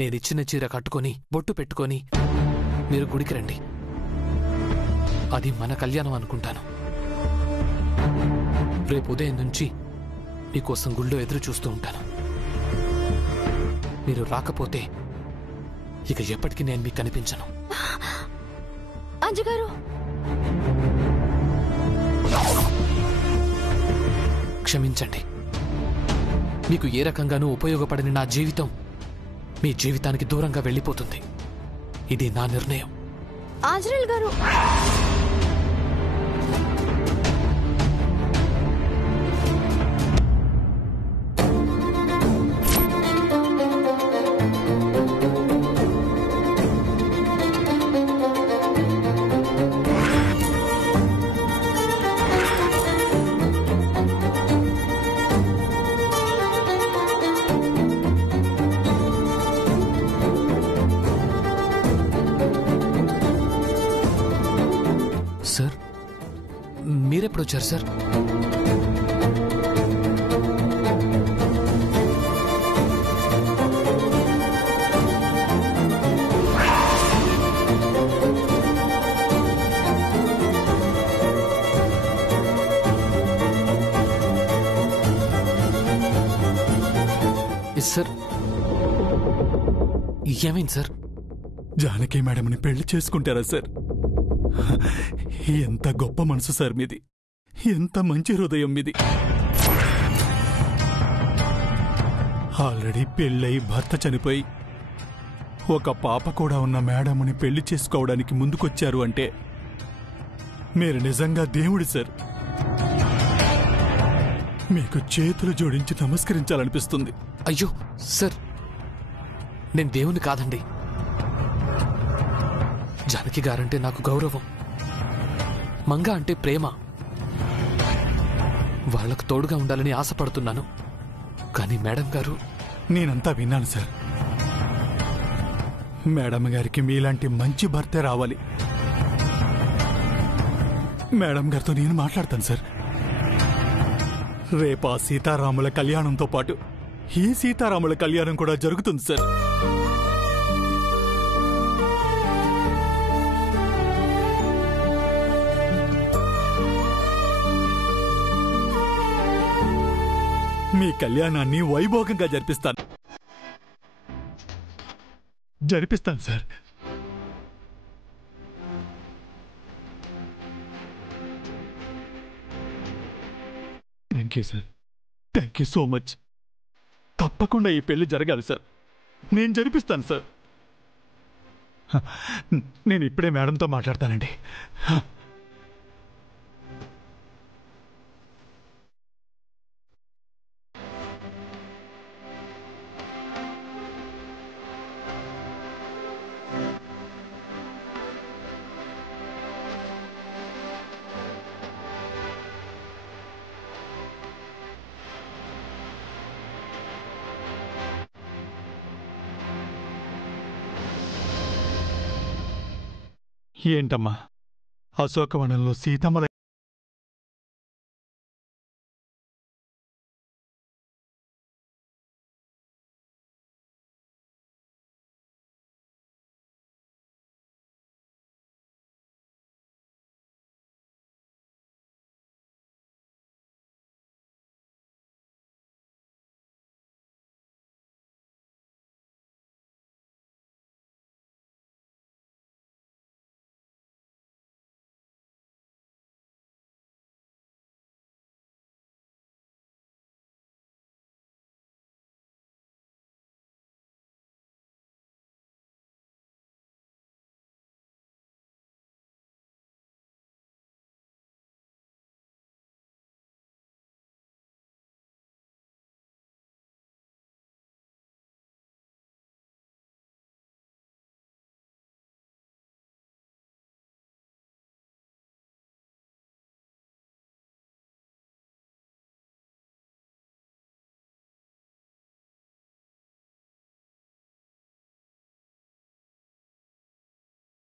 నేనిచ్చిన చీర కట్టుకొని బొట్టు పెట్టుకొని మీరు గుడికి రండి. అది మన కళ్యాణం అనుకుంటాను. రేపు ఉదయం నుంచి మీకోసం గుళ్ళో ఎదురు చూస్తూ ఉంటాను. మీరు రాకపోతే ఇక ఎప్పటికీ నేను మీకు కనిపించను. అంజగారు, క్షమించండి. మీకు ఏ రకంగానూ ఉపయోగపడని నా జీవితం మీ జీవితానికి దూరంగా వెళ్ళిపోతుంది. ఇది నా నిర్ణయం. ఆంజనేయులు గారు, సార్ మీరెప్పుడు వచ్చారు సార్? సార్ ఏమైంది సార్? జానకి మేడంని పెళ్లి చేసుకుంటారా సార్? ఎంత గొప్ప మనసు సార్ మీది, ఎంత మంచి హృదయం మీది. ఆల్రెడీ పెళ్ళై భర్త చనిపోయి ఒక పాప కూడా ఉన్న మేడంని పెళ్లి చేసుకోవడానికి ముందుకొచ్చారు అంటే మీరు నిజంగా దేవుడి సార్. మీకు చేతులు జోడించి నమస్కరించాలనిపిస్తుంది. అయ్యో సార్, నేను దేవుని కాదండి. జానకి గారంటే నాకు గౌరవం, మంగ అంటే ప్రేమ. వాళ్లకు తోడుగా ఉండాలని ఆశపడుతున్నాను. కానీ మేడం గారు... నేనంతా విన్నాను సార్. మేడం గారికి మీలాంటి మంచి భర్తే రావాలి. మేడం గారితో నేను మాట్లాడతాను సార్. రేపా సీతారాముల కళ్యాణంతో పాటు ఈ సీతారాముల కళ్యాణం కూడా జరుగుతుంది సార్. మీ కళ్యాణాన్ని వైభోగంగా జరిపిస్తాను sir. Thank you sir, thank you so much. తప్పకుండా ఈ పెళ్లి జరగాలి సార్. నేను జరిపిస్తాను సార్. నేను ఇప్పుడే మేడంతో మాట్లాడతానండి. ఏంటమ్మా, అశోకవనంలో సీతమ్మ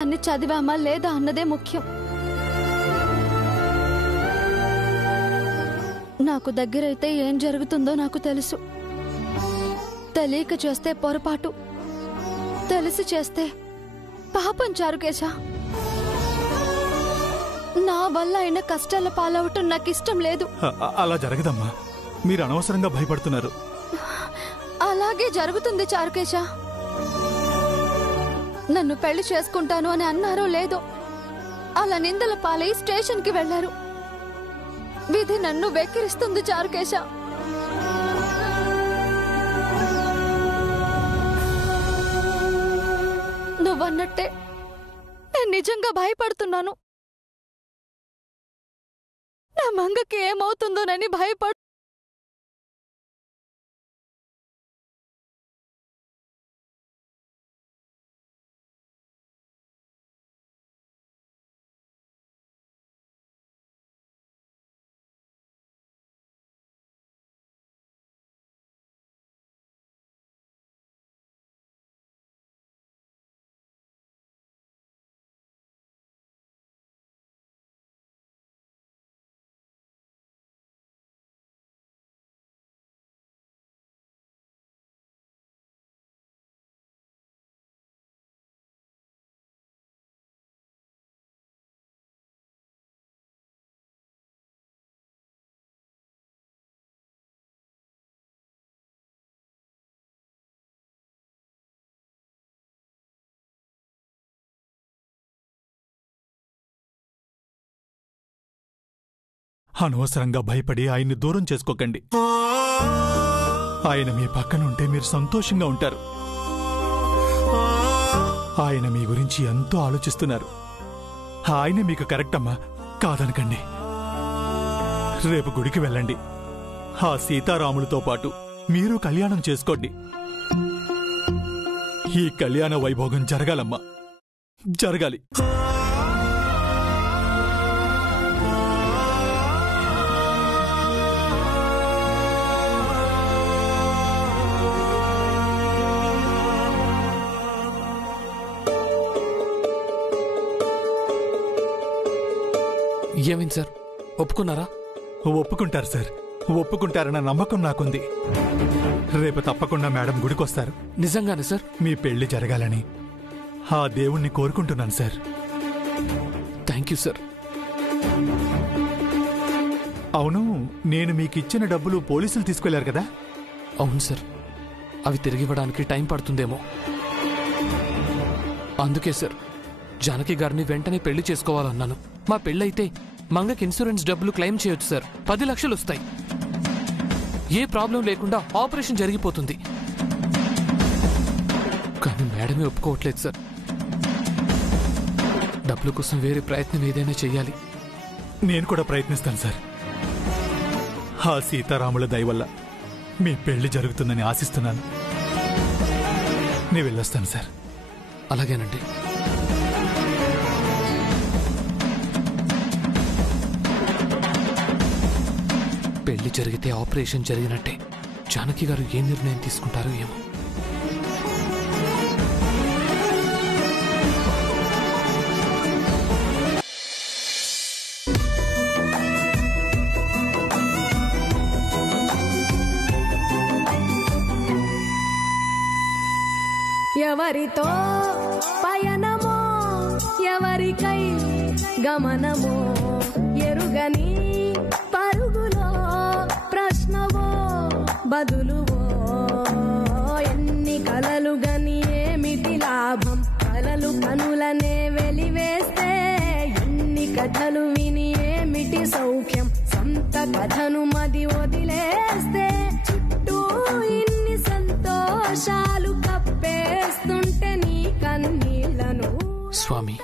అన్ని చదివామా లేదా అన్నదే ముఖ్యం. నాకు దగ్గరైతే ఏం జరుగుతుందో నాకు తెలుసు. తెలియక చేస్తే పొరపాటు, తెలిసి చేస్తే పాపం చారుకేశ. నా వల్ల అయిన కష్టాల పాలవటం నాకిష్టం లేదు. అలా జరగదమ్మా, మీరు అనవసరంగా భయపడుతున్నారు. అలాగే జరుగుతుంది చారుకేశ. నన్ను పెళ్లి చేసుకుంటాను అని అన్నారో లేదో అలా నిందల పాలై స్టేషన్కి వెళ్లారు. విధి నన్ను వెక్కిరిస్తుంది చారుకేశ. నువ్వన్నట్టే నేను నిజంగా భయపడుతున్నాను. నా మంగకి ఏమవుతుందోనని భయపడు. అనవసరంగా భయపడి ఆయన్ని దూరం చేసుకోకండి. ఆయన మీ పక్కనుంటే మీరు సంతోషంగా ఉంటారు. ఆయన మీ గురించి ఎంతో ఆలోచిస్తున్నారు. ఆయన మీకు కరెక్ట్ అమ్మా, కాదనకండి. రేపు గుడికి వెళ్ళండి. ఆ సీతారాములతో పాటు మీరు కళ్యాణం చేసుకోండి. ఈ కళ్యాణ వైభోగం జరగాలమ్మా, జరగాలి. ఏమైంది సార్, ఒప్పుకున్నారా? ఒప్పుకుంటారు సార్, ఒప్పుకుంటారన్న నమ్మకం నాకుంది. రేపు తప్పకుండా మేడం గుడికొస్తారు. నిజంగానే సార్? మీ పెళ్లి జరగాలని ఆ దేవుణ్ణి కోరుకుంటున్నాను సార్. Thank you sir. అవును, నేను మీకిచ్చిన డబ్బులు పోలీసులు తీసుకెళ్లారు కదా? అవును సార్, అవి తిరిగివ్వడానికి టైం పడుతుందేమో. అందుకే సార్ జానకి గారిని వెంటనే పెళ్లి చేసుకోవాలన్నాను. మా పెళ్ళైతే మంగకి ఇన్సూరెన్స్ డబ్బులు క్లెయిమ్ చేయొచ్చు సార్. 10 లక్షలు వస్తాయి. ఏ ప్రాబ్లం లేకుండా ఆపరేషన్ జరిగిపోతుంది. కానీ మేడమే ఒప్పుకోవట్లేదు సార్. డబ్బుల కోసం వేరే ప్రయత్నం ఏదైనా చెయ్యాలి. నేను కూడా ప్రయత్నిస్తాను సార్. ఆ సీతారాముల దయ వల్ల మీ పెళ్లి జరుగుతుందని ఆశిస్తున్నాను. నేను వెళ్ళొస్తాను సార్. అలాగేనండి. పెళ్లి జరిగితే ఆపరేషన్ జరిగినట్టే. జానకి గారు ఏ నిర్ణయం తీసుకుంటారో ఏమో. ఎవరితో పయనమో ఎవరికై గమనమో ఎరుగని పరుగులో ప్రశ్నవో బదులువో. ఎన్ని కలలు గని ఏమిటి లాభం? కలలు కనులనే వెలివేస్తే ఎన్ని కథలు విని ఏమిటి సౌఖ్యం? సొంత కథను మది వదిలేస్తే చుట్టూ ఇన్ని సంతోషాలు కప్పేస్తుంటే నీ కన్నీళ్లను. స్వామి,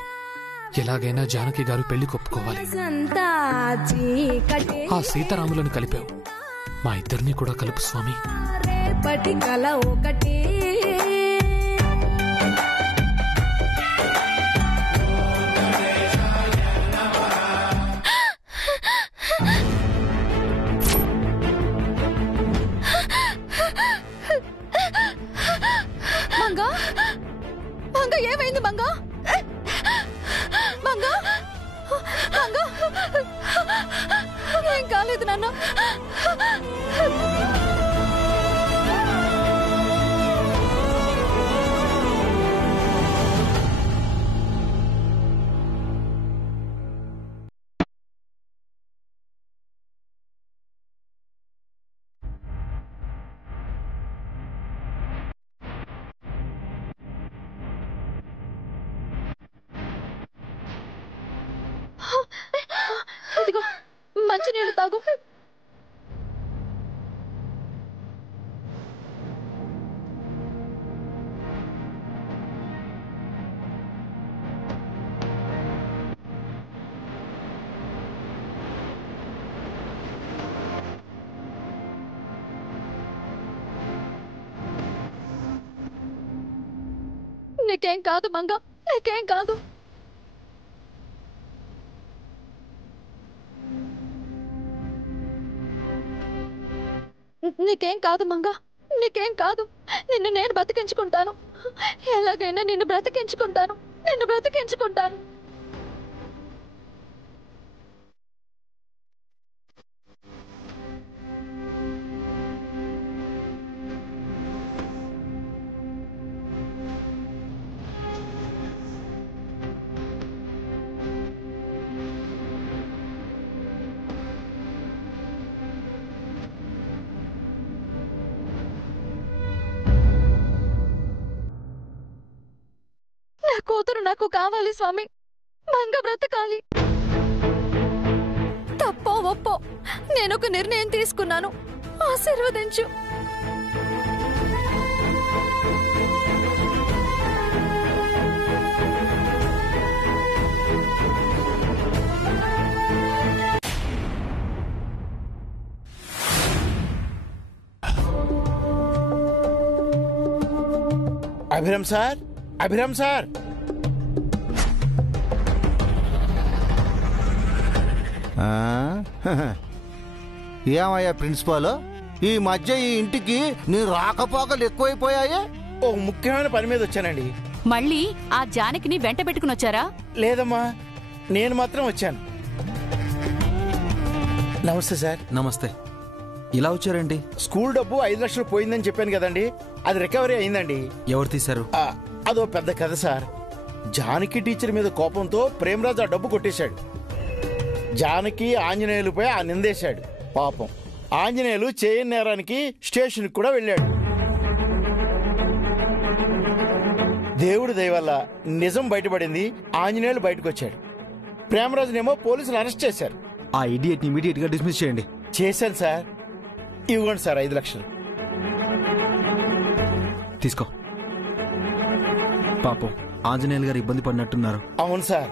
ఎలాగైనా జానకి గారు పెళ్లి కొప్పుకోవాలి. ఆ సీతారాములను కలిపావు, మా ఇద్దరిని కూడా కలుపు స్వామి. రేపటి కల ఒకటి. మంగా, మంగా ఏమైంది? మంగా, మంగా, మంగా, ఏం కాలేదు నాన్న. తాగు. నీకేం కాదు మంగ, నీకేం కాదు. నీకేం కాదు మంగ, నీకేం కాదు. నిన్ను నేను బ్రతికించుకుంటాను. ఎలాగైనా నిన్ను బ్రతికించుకుంటాను, నిన్ను బ్రతికించుకుంటాను. నా కూతురు నాకు కావాలి స్వామి. మంగ బ్రతకాలి. తప్పో ఒప్పో నేనొక నిర్ణయం తీసుకున్నాను. ఆశీర్వదించు. Abhiram sir, Abhiram sir. ఏమయ్యా ప్రిన్సిపాల్, ఈ మధ్య ఈ ఇంటికి నీ రాకపోకలు ఎక్కువైపోయాయే? ఓ ముఖ్యమైన పని మీద వచ్చానండి. మళ్ళీ ఆ జానకిని వెంట పెట్టుకుని వచ్చారా? లేదమ్మా, నేను మాత్రం వచ్చాను. నమస్తే సార్. నమస్తే. ఇలా వచ్చారండి? స్కూల్ డబ్బు 5 లక్షలు పోయిందని చెప్పాను కదండి, అది రికవరీ అయిందండి. ఎవరు తీశారు? అదో పెద్ద కథ సార్. జానకి టీచర్ మీద కోపంతో ప్రేమరాజు ఆ డబ్బు కొట్టేశాడు. జానకి ఆంజనేయులపై ఆ నిందేశాడు. పాపం ఆంజనేయులు చేయని నేరానికి స్టేషన్ కూడా వెళ్ళాడు. దేవుడి దయ వల్ల నిజం బయటపడింది. ఆంజనేయులు బయటకు వచ్చాడు. ప్రేమరాజునేమో పోలీసులు అరెస్ట్ చేశారు. ఆ ఇడియట్ ఇమీడియట్ గా డిస్మిస్ చేయండి. చేశాను సార్. ఇవ్వండి సార్ 5 లక్షలు. తీసుకో. పాపం ఆంజనేయులు గారు ఇబ్బంది పడినట్టున్నారు. అవును సార్,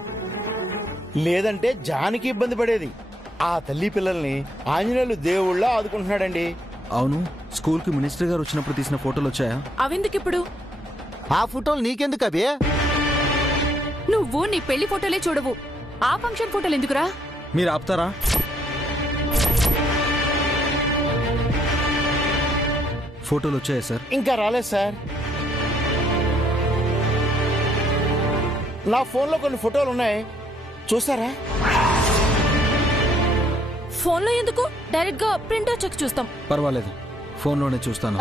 లేదంటే జానకి ఇబ్బంది పడేది. ఆ తల్లి పిల్లల్ని ఆంజనేయులు దేవుళ్ళ ఆదుకుంటున్నాడండి. అవును, స్కూల్ కి మినిస్టర్ గారు వచ్చినప్పుడు తీసిన ఫోటోలు వచ్చాయా? అవెందుకిప్పుడు? ఆ ఫోటోలు నీకెందుకు అబే? నువ్వు నీ పెళ్లి ఫోటోలే చూడవు, ఆ ఫంక్షన్ ఫోటోలు ఎందుకురా? మీరు ఆపుతారా? ఫోటోలు వచ్చాయా సార్? ఇంకా రాలేదు సార్. నా ఫోన్లో కొన్ని ఫోటోలు ఉన్నాయి, చూసారా? ఫోన్లో ఎందుకు? డైరెక్ట్ గా ప్రింటర్ చెక్ చూస్తాం. పర్వాలేదు, ఫోన్లోనే చూస్తాను.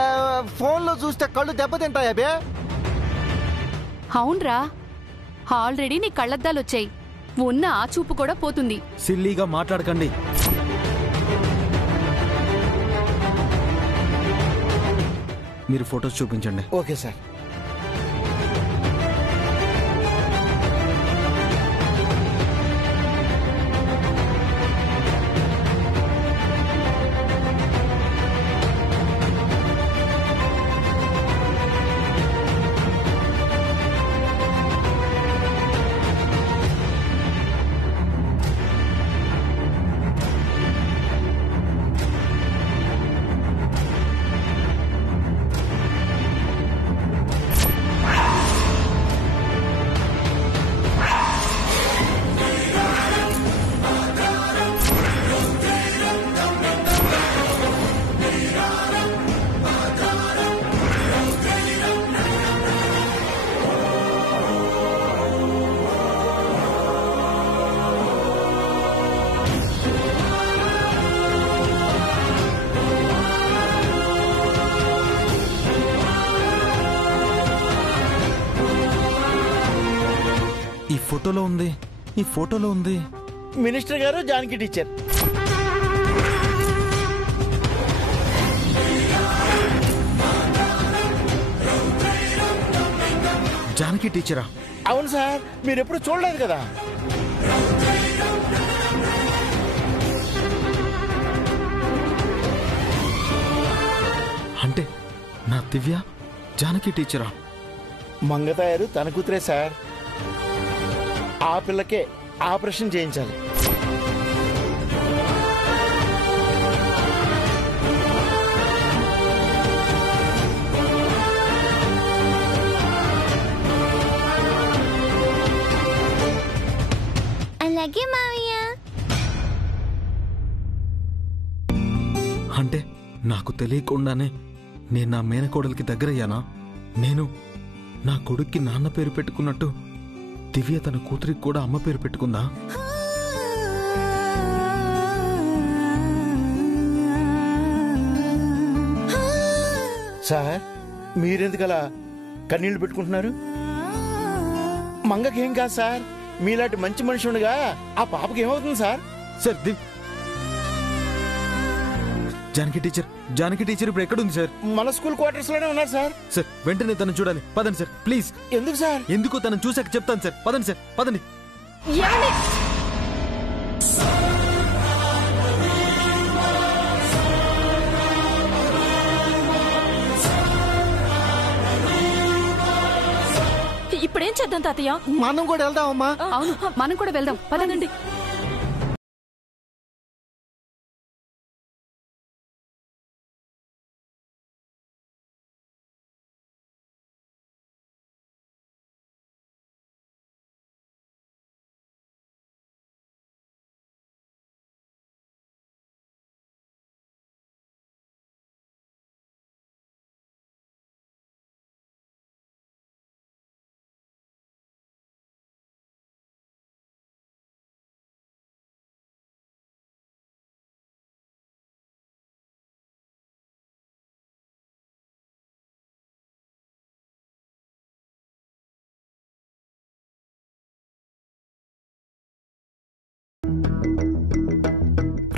ఫోన్లో చూస్తే కళ్ళు దెబ్బతింటాయా బే? అవునరా, ఆల్రెడీ నీ కళ్ళద్దాలు వచ్చాయి. ఉన్న ఆ చూపు కూడా పోతుంది. సిల్లీగా మాట్లాడకండి. మీరు ఫోటోస్ చూపించండి. Okay sir. ఫోటోలో ఉంది, ఈ ఫోటోలో ఉంది మినిస్టర్ గారు, జానకి టీచర్. జానకి టీచరా? అవును సార్, మీరు ఎప్పుడు చూడలేదు కదా. నా దివ్య జానకి టీచరా? మంగతాయారు తన కూతురే సార్. ఆ పిల్లకే ఆపరేషన్ చేయించాలి. అలాగే మావయ్య. అంటే నాకు తెలియకుండానే నేను నా మేనకోడలికి దగ్గరయ్యానా? నేను నా కొడుక్కి నాన్న పేరు పెట్టుకున్నట్టు దివ్య తన కూతురికి కూడా అమ్మ పేరు పెట్టుకుందా? సార్ మీరెందుకలా కన్నీళ్లు పెట్టుకుంటున్నారు? మంగకేం కాదు సార్. మీలాంటి మంచి మనిషి ఉండగా ఆ పాపకి ఏమవుతుంది సార్? సార్ జానకి టీచర్ ఇప్పుడు ఎక్కడుంది సార్? మన స్కూల్ క్వార్టర్స్ లోనే ఉన్నారు సార్. సార్ వెంటనే తను చూడాలి. పదండి సార్ ప్లీజ్. ఎందుకు సార్? ఎందుకో తనను చూసాక చెప్తాను సార్. పదండి సార్ పదండి. ఇప్పుడేం చేద్దాం తాతయ్య? మనం కూడా వెళ్దామమ్మా. అవును, మనం కూడా వెళ్దాం. పదండి.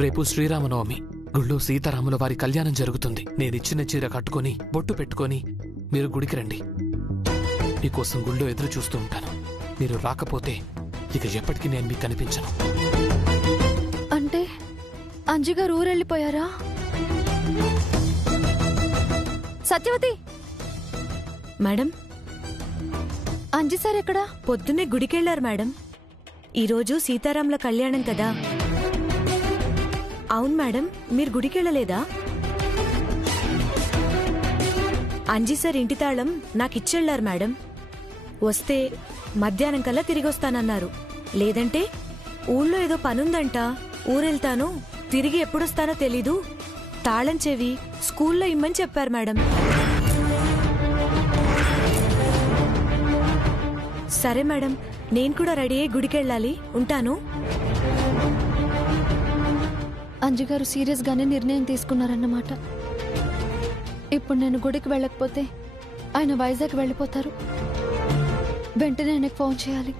రేపు శ్రీరామనవమి. గుళ్ళో సీతారాముల వారి కళ్యాణం జరుగుతుంది. నేనిచ్చిన చీర కట్టుకొని బొట్టు పెట్టుకొని మీరు గుడికి రండి. మీకోసం గుళ్ళో ఎదురు చూస్తూ ఉంటాను. మీరు రాకపోతే ఇక ఎప్పటికీ నేను మీకు కనిపించను. అంటే అంజి గారు ఊరెళ్ళిపోయారా? సత్యవతి మేడం, అంజి సార్ ఎక్కడా? పొద్దున్నే గుడికెళ్లారు మేడం. ఈరోజు సీతారాముల కళ్యాణం కదా. అవును మేడం, మీరు గుడికెళ్ళలేదా? అంజి సార్ ఇంటి తాళం నాకిచ్చెళ్లారు మేడం. వస్తే మధ్యాహ్నం కల్లా తిరిగొస్తానన్నారు. లేదంటే ఊళ్ళో ఏదో పనుందంట, ఊరెళ్తాను, తిరిగి ఎప్పుడొస్తానో తెలీదు, తాళం చెవి స్కూల్లో ఇమ్మని చెప్పారు మేడం. సరే మేడం, నేను కూడా రెడీ అయ్యి గుడికెళ్ళాలి. ఉంటాను. అంజి గారు సీరియస్ గానే నిర్ణయం తీసుకున్నారన్నమాట. ఇప్పుడు నేను గుడికి వెళ్ళకపోతే ఆయన వైజాగ్ వెళ్ళిపోతారు. వెంటనే ఆయనకు ఫోన్ చేయాలి.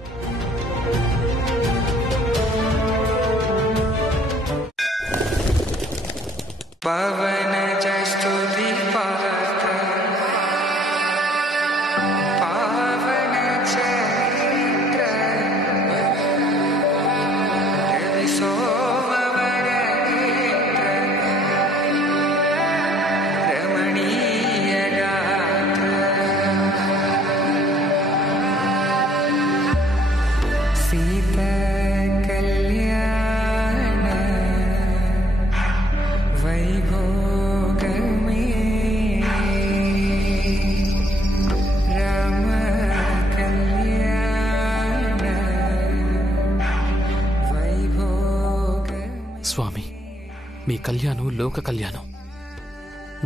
స్వామి, మీ కళ్యాణం లోక కళ్యాణం.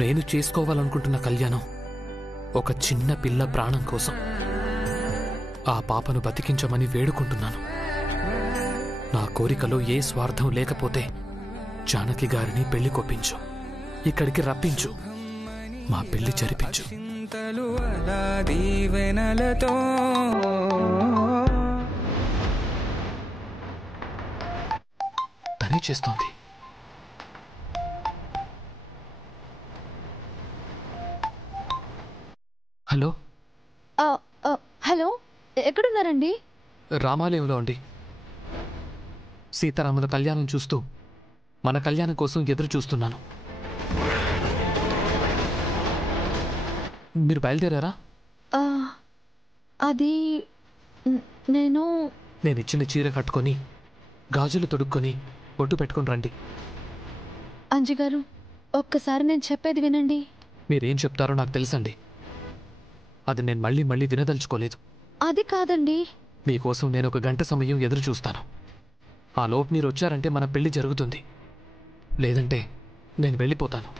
నేను చేసుకోవాలనుకుంటున్న కళ్యాణం ఒక చిన్న పిల్ల ప్రాణం కోసం. ఆ పాపను బతికించమని వేడుకుంటున్నాను. నా కోరికలో ఏ స్వార్థం లేకపోతే జానకి గారిని పెళ్లి కొప్పించు, ఇక్కడికి రప్పించు, మా పెళ్లి జరిపించు. తనే చేస్తోంది. హలో హలో, ఎక్కడున్నారండి? రామాలయంలో అండి. సీతారాముల కళ్యాణం చూస్తూ మన కళ్యాణం కోసం ఎదురు చూస్తున్నాను. మీరు బయలుదేరారా? ఆ, అది నేను నేను ఇచ్చిన చీర కట్టుకొని గాజులు తొడుక్కొని బొట్టు పెట్టుకొని రండి. అంజి గారు ఒక్కసారి నేను చెప్పేది వినండి. మీరేం చెప్తారో నాకు తెలుసండి. అది నేను మళ్ళీ మళ్ళీ వినదలుచుకోలేదు. అది కాదండి. మీకోసం నేను 1 గంట సమయం ఎదురు చూస్తాను. ఆ లోపు మీరు వచ్చారంటే మన పెళ్లి జరుగుతుంది, లేదంటే నేను వెళ్ళిపోతాను.